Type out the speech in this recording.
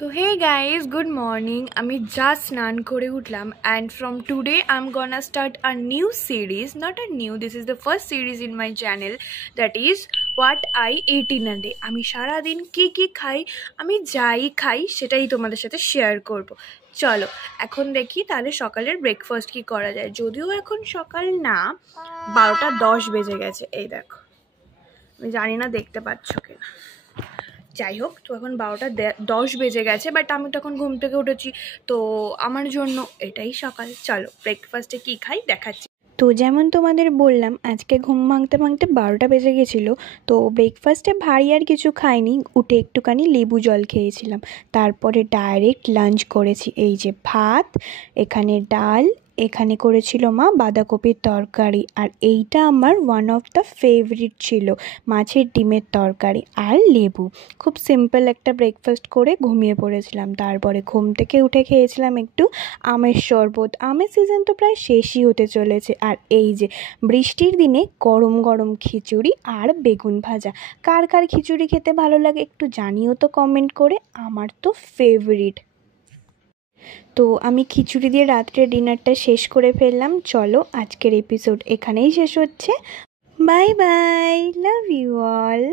So hey guys, good morning. আমি just স্নান করে উঠলাম and from today I'm gonna start a new series. Not a new, this is the first series in my channel, that is what I ate in a day. আমি সারা দিন কি খাই, আমি যাই খাই সেটাই তোমাদের সাথে শেয়ার করব। চলো এখন দেখি তাহলে সকালের ব্রেকফাস্ট কি করা যায়। যদিও এখন সকাল না, 12:10 বেজে গেছে। এই দেখো, আমি জানি না দেখতে পাচ্ছ কিনা। যাই হোক, তো এখন 12:10 বেজে গেছে, বাট আমি তখন ঘুম থেকে উঠেছি, তো আমার জন্য এটাই সকাল। চলো ব্রেকফাস্টে কি খাই দেখাচ্ছি। তো যেমন তোমাদের বললাম, আজকে ঘুম ভাঙতে ভাঙতে 12টা বেজে গেছিলো। তো ব্রেকফাস্টে ভারী আর কিছু খাইনি, উঠে একটুখানি লেবু জল খেয়েছিলাম। তারপরে ডাইরেক্ট লাঞ্চ করেছি। এই যে ভাত, এখানে ডাল, এখানে করেছিল মা বাঁধাকপির তরকারি, আর এইটা আমার ওয়ান অফ দ্য ফেভারিট ছিল, মাছের ডিমের তরকারি আর লেবু। খুব সিম্পল একটা ব্রেকফাস্ট করে ঘুমিয়ে পড়েছিলাম। তারপরে ঘুম থেকে উঠে খেয়েছিলাম একটু আমের শরবত। আমের সিজন তো প্রায় শেষই হতে চলেছে। আর এই যে বৃষ্টির দিনে গরম গরম খিচুড়ি আর বেগুন ভাজা। কার কার খিচুড়ি খেতে ভালো লাগে একটু জানিও তো কমেন্ট করে। আমার তো ফেভারিট। তো আমি খিচুড়ি দিয়ে রাত্রে ডিনারটা শেষ করে ফেললাম। চলো আজকের এপিসোড এখানেই শেষ হচ্ছে। Bye bye, love you all.